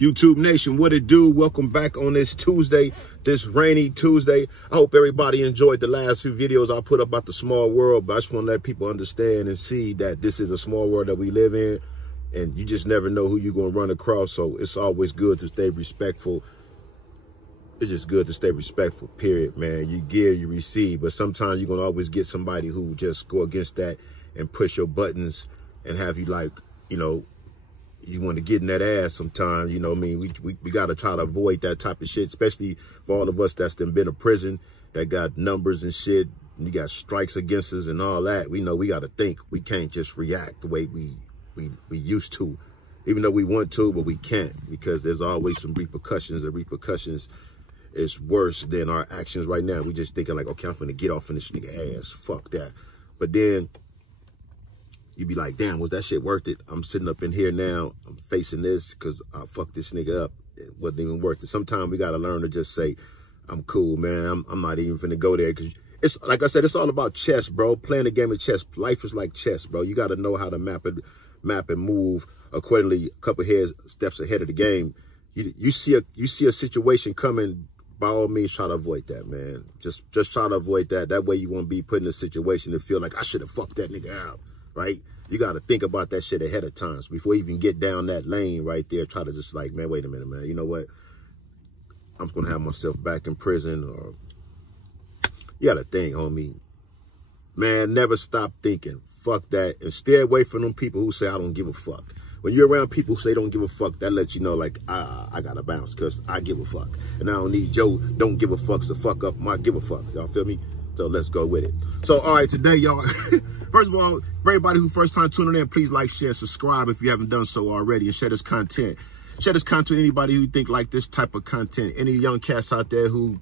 YouTube Nation, what it do? Welcome back on this Tuesday, this rainy Tuesday. I hope everybody enjoyed the last few videos I put up about the small world, but I just want to let people understand and see that this is a small world that we live in, and you just never know who you're going to run across, so it's always good to stay respectful. It's just good to stay respectful, period, man. You give, you receive, but sometimes you're going to always get somebody who just go against that and push your buttons and have you like, you know, you want to get in that ass sometimes, you know what I mean? We got to try to avoid that type of shit, especially for all of us that's been in prison, that got numbers and shit, and you got strikes against us and all that. We know we got to think. We can't just react the way we used to, even though we want to, but we can't, because there's always some repercussions, and repercussions is worse than our actions right now. We just thinking like, okay, I'm finna get off in this nigga ass. Fuck that. But then you be like, damn, was that shit worth it? I'm sitting up in here now. I'm facing this because I fucked this nigga up. It wasn't even worth it. Sometimes we got to learn to just say, I'm cool, man. I'm not even finna go there, because it's, like I said, it's all about chess, bro. Playing a game of chess. Life is like chess, bro. You got to know how to map and move accordingly, a couple steps ahead of the game. You see a situation coming, by all means, try to avoid that, man. Just try to avoid that. That way you won't be put in a situation to feel like I should have fucked that nigga out, right? You got to think about that shit ahead of time. So before you even get down that lane right there, try to just like, man, wait a minute, man. You know what? I'm going to have myself back in prison, or you got to think, homie. Man, never stop thinking. Fuck that. And stay away from them people who say, I don't give a fuck. When you're around people who say don't give a fuck, that lets you know, like, I got to bounce, because I give a fuck. And I don't need Joe don't give a fuck to fuck up my give a fuck. Y'all feel me? So let's go with it. So, all right, today, y'all, first of all, for everybody who first time tuning in, please like, share, subscribe if you haven't done so already, and share this content. Share this content to anybody who think like this type of content. Any young cats out there who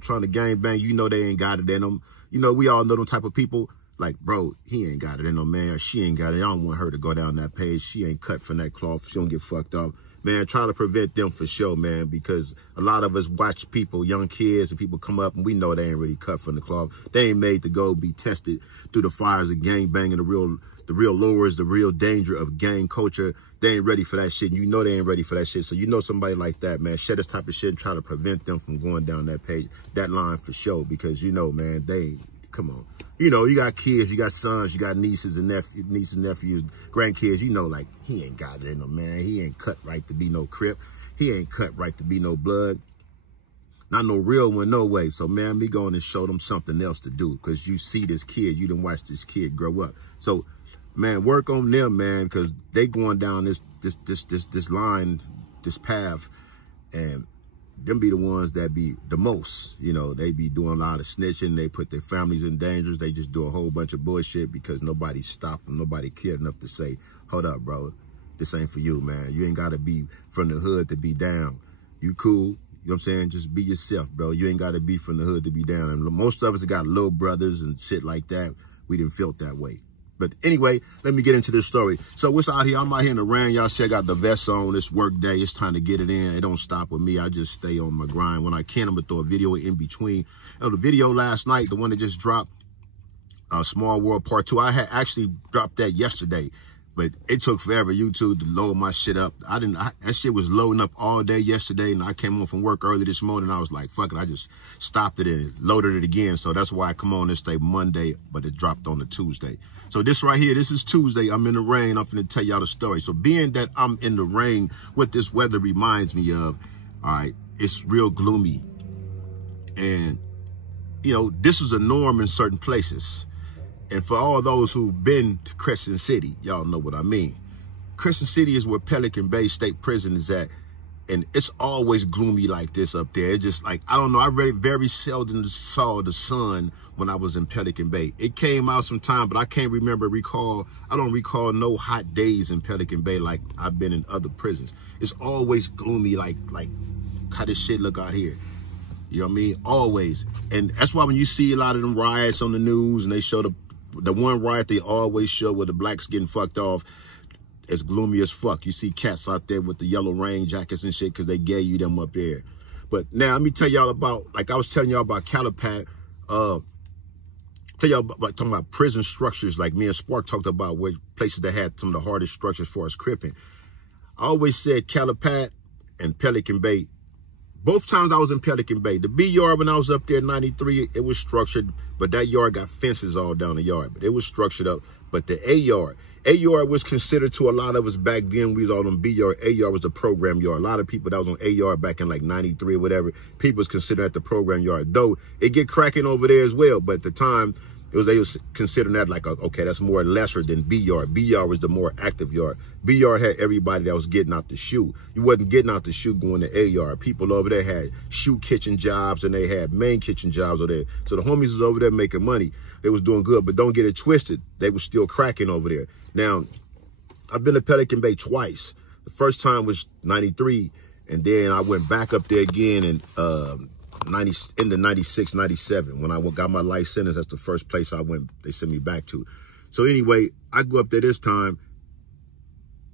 trying to gang bang, you know they ain't got it in them. You know, we all know them type of people. Like, bro, he ain't got it in him, man. She ain't got it. I don't want her to go down that page. She ain't cut from that cloth. She don't get fucked up. Man, try to prevent them for sure, man, because a lot of us watch people, young kids, and people come up, and we know they ain't really cut from the cloth. They ain't made to go be tested through the fires of gang banging, the real lures, the real danger of gang culture. They ain't ready for that shit, and you know they ain't ready for that shit. So you know somebody like that, man, share this type of shit and try to prevent them from going down that page, that line for sure, because you know, man, they, come on. You know, you got kids, you got sons, you got nieces and nephews, grandkids. You know, like, he ain't got it in him, man. He ain't cut right to be no Crip. He ain't cut right to be no blood. Not no real one, no way. So, man, me going to show them something else to do, because you see this kid, you done watch this kid grow up. So, man, work on them, man, because they going down this line, this path, and them be the ones that be the most, you know, they be doing a lot of snitching. They put their families in danger. They just do a whole bunch of bullshit because nobody stopped them. Nobody cared enough to say, hold up, bro, this ain't for you, man. You ain't got to be from the hood to be down. You cool. You know what I'm saying? Just be yourself, bro. You ain't got to be from the hood to be down. And most of us got little brothers and shit like that. We didn't feel that way. But anyway, let me get into this story. So what's out here? I'm out here in the rain. Y'all see I got the vest on. This work day. It's time to get it in. It don't stop with me. I just stay on my grind. When I can, I'm going to throw a video in between. The video last night, the one that just dropped, Small World Part 2, I had actually dropped that yesterday. But it took forever, YouTube, to load my shit up. That shit was loading up all day yesterday, and I came home from work early this morning. I was like, fuck it. I just stopped it and loaded it again. So that's why I come on this day Monday, but it dropped on the Tuesday. So this right here, this is Tuesday. I'm in the rain. I'm finna tell y'all the story. So being that I'm in the rain, what this weather reminds me of, all right, it's real gloomy. And, you know, this is a norm in certain places. And for all those who've been to Crescent City, y'all know what I mean. Crescent City is where Pelican Bay State Prison is at. And it's always gloomy like this up there. It's just like, I don't know, I very seldom saw the sun when I was in Pelican Bay. It came out sometime, but I can't recall. I don't recall no hot days in Pelican Bay like I've been in other prisons. It's always gloomy like how this shit look out here. You know what I mean? Always. And that's why when you see a lot of them riots on the news and they show the one riot they always show where the blacks getting fucked off, it's gloomy as fuck. You see cats out there with the yellow rain jackets and shit because they gave you them up there. But now let me tell y'all about, like I was telling y'all about Calipat, tell y'all about talking about prison structures, like me and Spark talked about, where places that had some of the hardest structures for us cripping. I always said Calipat and Pelican Bay. Both times I was in Pelican Bay. The B yard when I was up there in 93, it was structured, but that yard got fences all down the yard. But it was structured up. But the A yard was considered to a lot of us back then. We was all on B yard. A yard was the program yard. A lot of people that was on A yard back in like 93 or whatever, people was considered at the program yard. Though it get cracking over there as well. But at the time, they was considering that like, okay, that's more lesser than B yard. B yard was the more active yard. B yard had everybody that was getting out the shoe. You wasn't getting out the shoe going to A yard. People over there had shoe kitchen jobs and they had main kitchen jobs over there. So the homies was over there making money. They was doing good, but don't get it twisted. They was still cracking over there. Now, I've been to Pelican Bay twice. The first time was 93, and then I went back up there again in the 96, 97. When I got my life sentence, that's the first place I went, they sent me back to. So anyway, I go up there this time.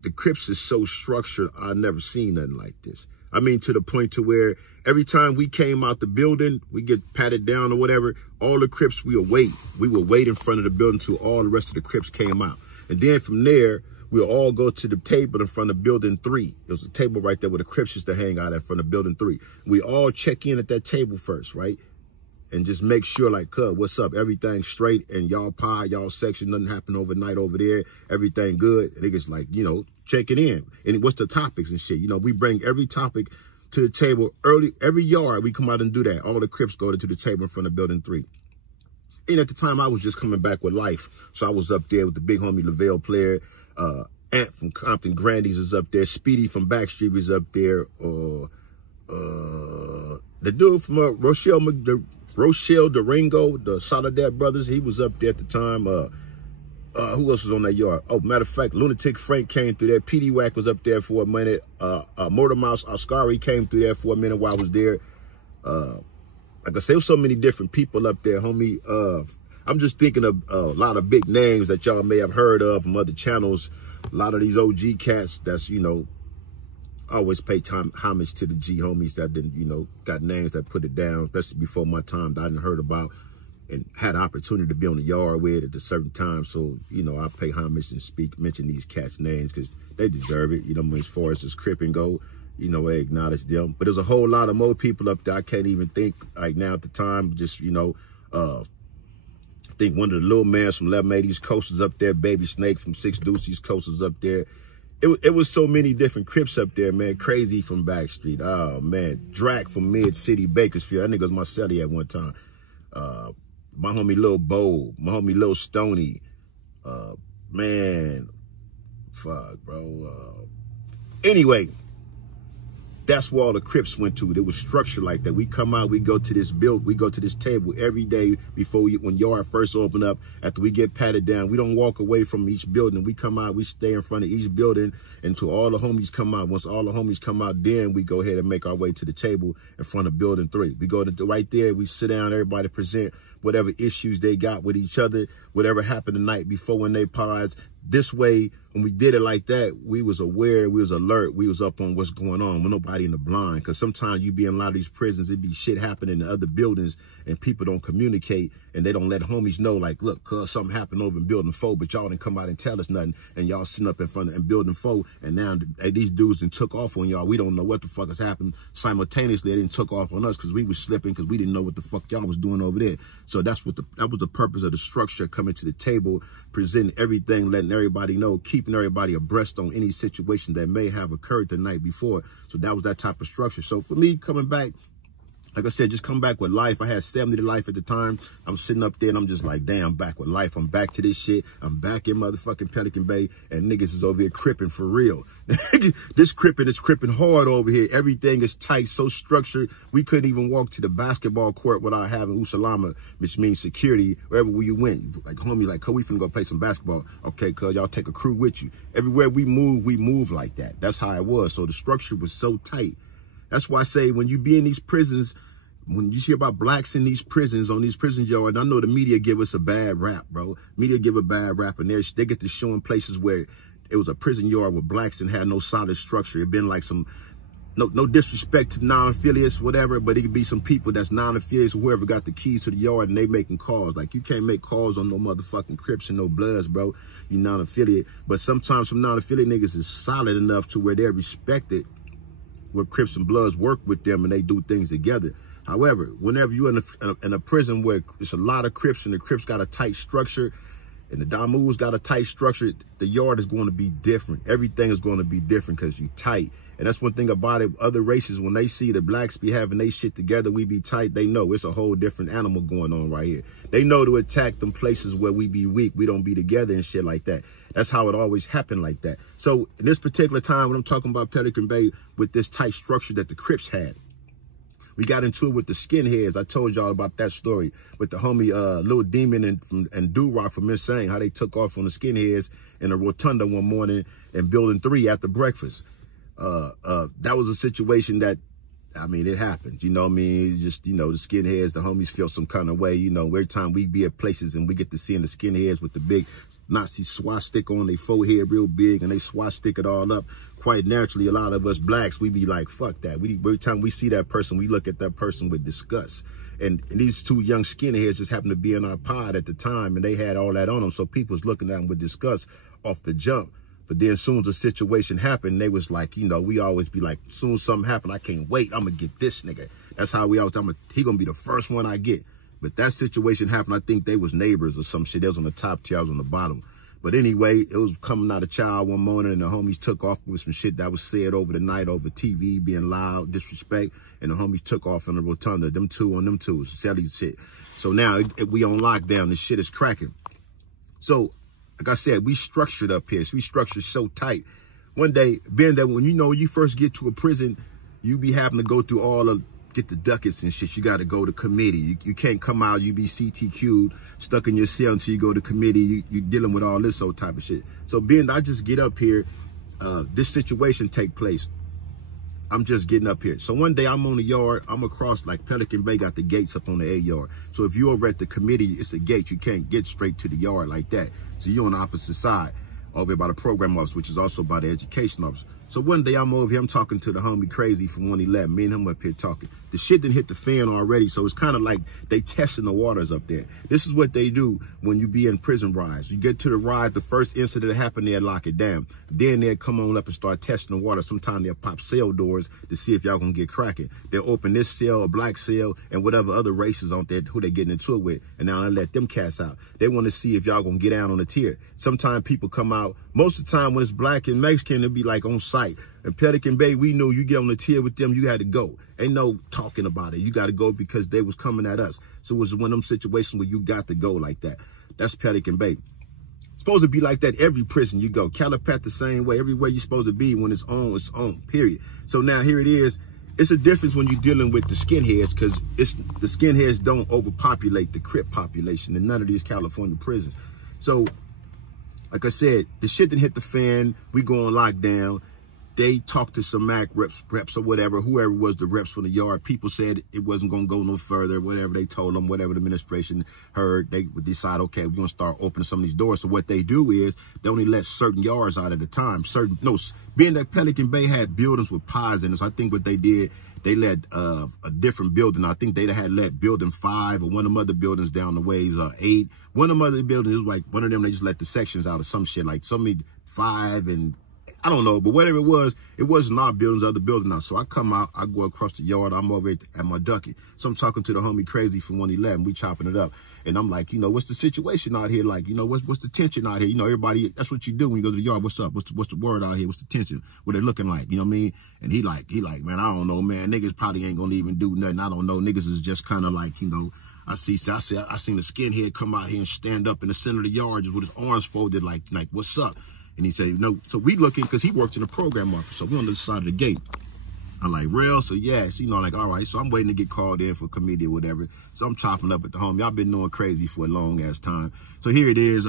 The Crips is so structured, I've never seen nothing like this. I mean, to the point to where every time we came out the building, we get patted down or whatever, all the Crips, we would wait. We would wait in front of the building till all the rest of the Crips came out. And then from there, we'll all go to the table in front of building 3. There was a table right there where the Crips used to hang out in front of building 3. We all check in at that table first, right? And just make sure, like, cuz, what's up? Everything straight, and y'all pie, y'all section, nothing happened overnight over there. Everything good. And it's like, you know, checking in. And what's the topics and shit? You know, we bring every topic to the table early. Every yard, we come out and do that. All the Crips go to the table in front of building 3. And at the time, I was just coming back with life. So I was up there with the big homie Lavelle Player. Ant from Compton Grandy's is up there. Speedy from Backstreet was up there. The dude from Rochelle Durango, the Soledad Brothers, he was up there at the time. Who else was on that yard? Oh, matter of fact, Lunatic Frank came through there. PD Wack was up there for a minute. Motor Mouse Ascari came through there for a minute while I was there. Like I said, there was so many different people up there, homie. I'm just thinking of a lot of big names that y'all may have heard of from other channels. A lot of these OG cats that's, you know, always pay homage to the G homies that didn't, you know, got names that put it down, especially before my time that I didn't heard about and had an opportunity to be on the yard with at a certain time. So, you know, I pay homage and mention these cats' names because they deserve it. You know, as far as this Crip and go, you know, I acknowledge them. But there's a whole lot of more people up there. I can't even think like now at the time, just, you know, I think one of the little mans from 1180's Coast is up there. Baby Snake from 6 Deuces Coast is up there. It was so many different Crips up there, man. Crazy from Backstreet. Oh, man. Drac from Mid-City, Bakersfield. That nigga was my celly at one time. My homie Lil Bo. My homie Lil Stoney. Man. Fuck, bro. Anyway. That's where all the Crips went to. It was structured like that. We come out, we go to this table every day when yard first open up. After we get patted down, we don't walk away from each building. We come out, we stay in front of each building until all the homies come out. Once all the homies come out, then we go ahead and make our way to the table in front of building 3. We go to right there, we sit down, everybody present whatever issues they got with each other, whatever happened the night before in their pods. This way, when we did it like that, we was aware, we was alert, we was up on what's going on with nobody in the blind. Because sometimes you be in a lot of these prisons, it be shit happening in other buildings and people don't communicate and they don't let homies know, like, look, cuz something happened over in building 4, but y'all didn't come out and tell us nothing. And y'all sitting up in front of building 4 and now these dudes done took off on y'all. We don't know what the fuck has happened. Simultaneously, they didn't took off on us because we was slipping because we didn't know what the fuck y'all was doing over there. So that was the purpose of the structure, coming to the table, presenting everything, letting everybody know, keeping everybody abreast on any situation that may have occurred the night before. So that was that type of structure. So for me, coming back, like I said, just come back with life. I had 70 to life at the time. I'm sitting up there and I'm just like, damn, I'm back with life. I'm back to this shit. I'm back in motherfucking Pelican Bay and niggas is over here cripping for real. This cripping is cripping hard over here. Everything is tight, so structured. We couldn't even walk to the basketball court without having Usalama, which means security, wherever you went. Like, homie, like, we finna go play some basketball. Okay, cuz y'all take a crew with you. Everywhere we move like that. That's how it was. So the structure was so tight. That's why I say when you be in these prisons, when you see about blacks in these prisons, on these prison yards, I know the media give us a bad rap, bro. Media give a bad rap, and they get to showing places where it was a prison yard with blacks and had no solid structure. It been like some, no disrespect to non-affiliates, whatever, but it could be some people that's non-affiliates, whoever got the keys to the yard and they making calls. Like, you can't make calls on no motherfucking Crips and no Bloods, bro. You non-affiliate. But sometimes some non-affiliate niggas is solid enough to where they're respected where Crips and Bloods work with them and they do things together. However, whenever you're in a prison where it's a lot of Crips and the Crips got a tight structure and the Damus got a tight structure, the yard is going to be different. Everything is going to be different because you're tight. And that's one thing about it. Other races, when they see the blacks be having they shit together, we be tight, they know it's a whole different animal going on right here. They know to attack them places where we be weak. We don't be together and shit like that. That's how it always happened like that. So in this particular time, when I'm talking about Pelican Bay with this tight structure that the Crips had, we got into it with the skinheads. I told y'all about that story with the homie Lil Demon and Do-Rock from Insane, how they took off on the skinheads in a rotunda one morning and Building 3 after breakfast. That was a situation that, I mean, it happened. You know what I mean? It's just, you know, the skinheads, the homies feel some kind of way. You know, every time we be at places and we get to seeing the skinheads with the big Nazi swastika on their forehead real big and they swastika it all up, quite naturally, a lot of us blacks, we be like, fuck that. Every time we see that person, we look at that person with disgust. And these two young skinheads just happened to be in our pod at the time and they had all that on them. So people was looking at them with disgust off the jump. But then as soon as the situation happened, they was like, you know, we always be like, as soon as something happened, I can't wait. I'm going to get this nigga. That's how we always, he going to be the first one I get. But that situation happened. I think they was neighbors or some shit. They was on the top tier, I was on the bottom. But anyway, it was coming out of child one morning and the homies took off with some shit that was said over the night over TV, being loud, disrespect. And the homies took off in the rotunda, them two on them two, Sally's shit. So now we on lockdown, the shit is cracking. So, like I said, we structured up here. So we structured so tight. One day, being that when you first get to a prison, you be having to go through all of, get the ducats and shit. You got to go to committee. You can't come out, you be CTQ'd, stuck in your cell until you go to committee. You dealing with all this old type of shit. So being I just get up here, this situation take place. I'm just getting up here. So one day I'm on the yard, I'm across, like Pelican Bay got the gates up on the A yard. So if you're over at the committee, it's a gate. You can't get straight to the yard like that. So you're on the opposite side, over here by the program office, which is also by the education office. So one day I'm over here, I'm talking to the homie Crazy from 111. Me and him up here talking. The shit didn't hit the fan already, so it's kind of like they testing the waters up there. This is what they do when you be in prison rides. You get to the ride, the first incident that happened, they'll lock it down. Then they'll come on up and start testing the water. Sometimes they'll pop cell doors to see if y'all gonna get cracking. They'll open this cell, a black cell, and whatever other races on there, who they getting into it with. And now they let them cats out. They want to see if y'all gonna get down on the tier. Sometimes people come out, most of the time when it's black and Mexican, it'll be like on site. And Pelican Bay, we knew you get on the tier with them, you had to go. Ain't no talking about it. You got to go because they was coming at us. So it was one of them situations where you got to go like that. That's Pelican Bay. It's supposed to be like that every prison you go. Calipat the same way. Everywhere you're supposed to be when it's on, period. So now here it is. It's a difference when you're dealing with the skinheads because the skinheads don't overpopulate the Crip population in none of these California prisons. So, like I said, the shit didn't hit the fan. We go on lockdown. They talked to some MAC reps or whatever, whoever was the reps from the yard. People said it wasn't going to go no further, whatever they told them, whatever the administration heard, they would decide, okay, we're going to start opening some of these doors. So what they do is they only let certain yards out at a time. Being that Pelican Bay had buildings with pods in it, so I think what they did, they let a different building. I think they had let building 5 or one of them other buildings down the ways 8. One of them other buildings, was like one of them, they just let the sections out of some shit, like somebody 5 and I don't know, but whatever it wasn't our buildings, other buildings now. So I come out, I go across the yard, I'm over at my ducky. So I'm talking to the homie Crazy from 111, we chopping it up. And I'm like, what's the situation out here like? What's the tension out here? Everybody, that's what you do when you go to the yard. What's up? What's the word out here? What's the tension? What they looking like? You know what I mean? And he like, man, I don't know, man. Niggas probably ain't gonna even do nothing. I don't know. Niggas is just kind of like, I seen the skinhead come out here and stand up in the center of the yard just with his arms folded like what's up? And he said, so we looking, because he worked in the program office, so we on the other side of the gate. I'm like, real? So yes, like, all right. So I'm waiting to get called in for committee or whatever. So I'm chopping up at the home. Y'all been knowing Crazy for a long ass time. So here it is.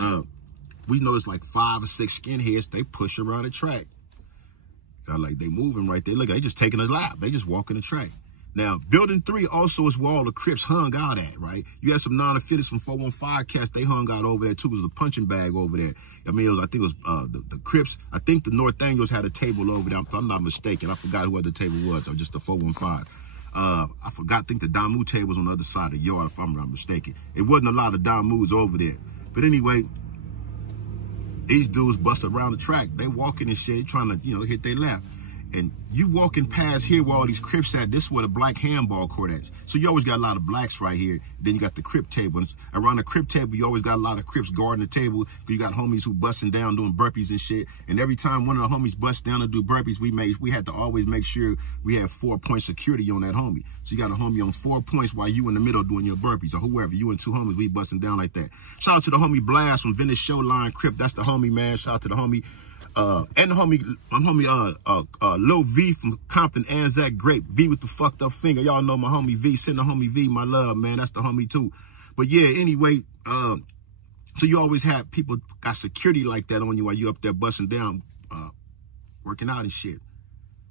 We noticed like 5 or 6 skinheads, they push around the track. Like they moving right there. Look, they just taking a lap. They just walking the track. Now, Building 3 also is where all the Crips hung out at, right? You had some non-affiliates from 415 cats. They hung out over there, too. There was a punching bag over there. I mean, I think it was the Crips. I think the North Angels had a table over there. If I'm not mistaken. I forgot who the table was. Or just the 415. I think the Damu table was on the other side of the yard, if I'm not mistaken. It wasn't a lot of Damus over there. But anyway, these dudes bust around the track. They walking and shit, trying to, hit their lap. And you walking past here where all these Crips at, this is where the black handball court at. So you always got a lot of blacks right here. Then you got the Crip table. And around the Crip table, you always got a lot of Crips guarding the table. You got homies who busting down doing burpees and shit. And every time one of the homies bust down to do burpees, we had to always make sure we had 4-point security on that homie. So you got a homie on 4 points while you in the middle doing your burpees, or whoever. You and two homies, we busting down like that. Shout out to the homie Blast from Venice Showline Crip. That's the homie, man. Shout out to the homie. And the homie, Lil V from Compton, Anzac Grape, V with the fucked up finger. Y'all know my homie V. Send the homie V my love, man. That's the homie too. But yeah, anyway, so you always have people got security like that on you while you up there busting down, working out and shit.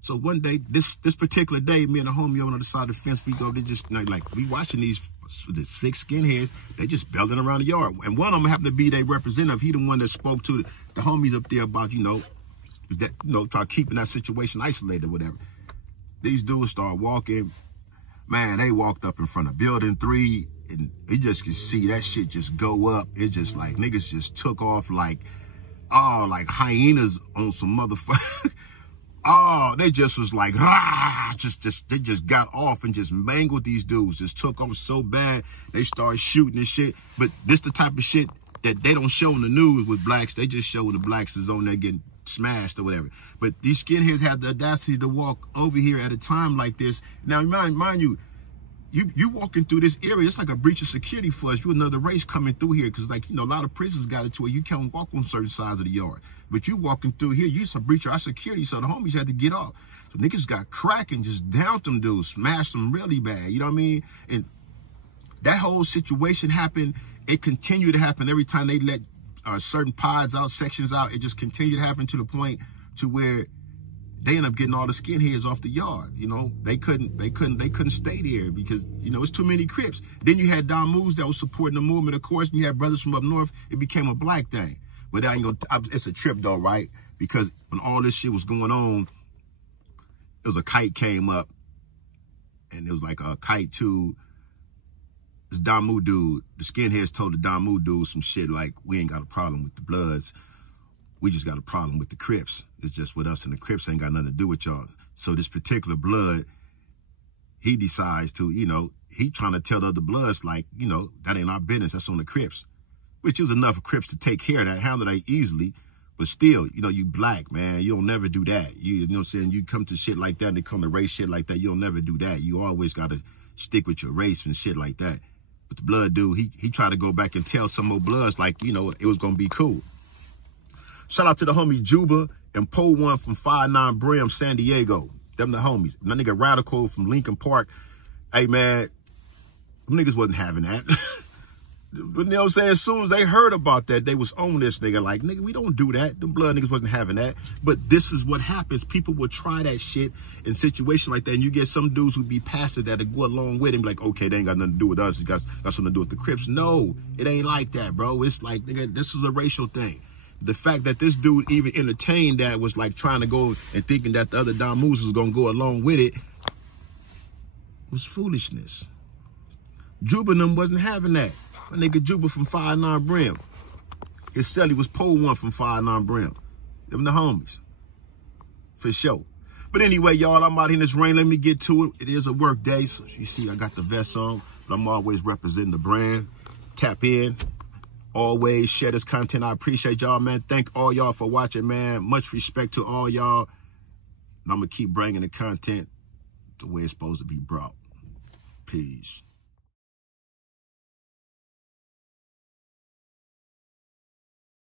So one day, this particular day, me and the homie on the other side of the fence, we go, they just like we watching these 6 skinheads, they just belting around the yard. And one of them happened to be their representative. He the one that spoke to the homies up there about, try keeping that situation isolated or whatever. These dudes start walking. Man, they walked up in front of building 3, and you just can see that shit just go up. It's just like niggas just took off like hyenas on some motherfucker. Oh, they just was like, rah, they just got off and just mangled these dudes. Just took off so bad, they started shooting and shit. But this the type of shit that they don't show in the news with blacks. They just show the blacks is on there getting smashed or whatever. But these skinheads have the audacity to walk over here at a time like this. Now, mind you, you walking through this area, it's like a breach of security for us. You another race coming through here, because a lot of prisons got it to where you can't walk on certain sides of the yard. But you walking through here, you some breach of our security, so the homies had to get off. So niggas got cracking, just downed them dudes, smashed them really bad, you know what I mean? And that whole situation happened. It continued to happen every time they let certain pods out, sections out. It just continued to happen to the point to where they end up getting all the skinheads off the yard. They couldn't stay there because, it's too many Crips. Then you had Don Moose that was supporting the movement, of course, and you had brothers from up north. It became a black thing. But that ain't gonna, it's a trip though, right? Because when all this shit was going on, it was a kite came up, and it was like a kite to this Damu dude. The skinheads told the Damu dude some shit like, we ain't got a problem with the Bloods. We just got a problem with the Crips. It's just with us, and the Crips ain't got nothing to do with y'all. So this particular Blood, he decides to, he trying to tell the other Bloods like, that ain't our business. That's on the Crips. Which is enough of Crips to take care of that, handle that easily. But still, you black, man. You don't never do that. You know what I'm saying? You come to shit like that and they come to race shit like that. You don't never do that. You always got to stick with your race and shit like that. But the Blood dude, he tried to go back and tell some more Bloods like, it was going to be cool. Shout out to the homie Juba and Pole One from 59 Brim, San Diego. Them the homies. My nigga Radical from Lincoln Park. Hey, man, them niggas wasn't having that. But you know what I'm saying? As soon as they heard about that, they was on this nigga like, nigga, we don't do that. Them Blood niggas wasn't having that. But this is what happens. People will try that shit in situations like that. And you get some dudes who be passive that go along with him like, okay, they ain't got nothing to do with us. It got something to do with the Crips. No, it ain't like that, bro. It's like, nigga, this is a racial thing. The fact that this dude even entertained that was like trying to go and thinking that the other Don Moose was going to go along with it was foolishness. Juba and them wasn't having that. My nigga Juba from 59 Brim. His celly was Pole One from 59 Brim. Them the homies. For sure. But anyway, y'all, I'm out here in this rain. Let me get to it. It is a work day. So you see, I got the vest on. But I'm always representing the brand. Tap in. Always share this content. I appreciate y'all, man. Thank all y'all for watching, man. Much respect to all y'all. I'm going to keep bringing the content the way it's supposed to be brought. Peace.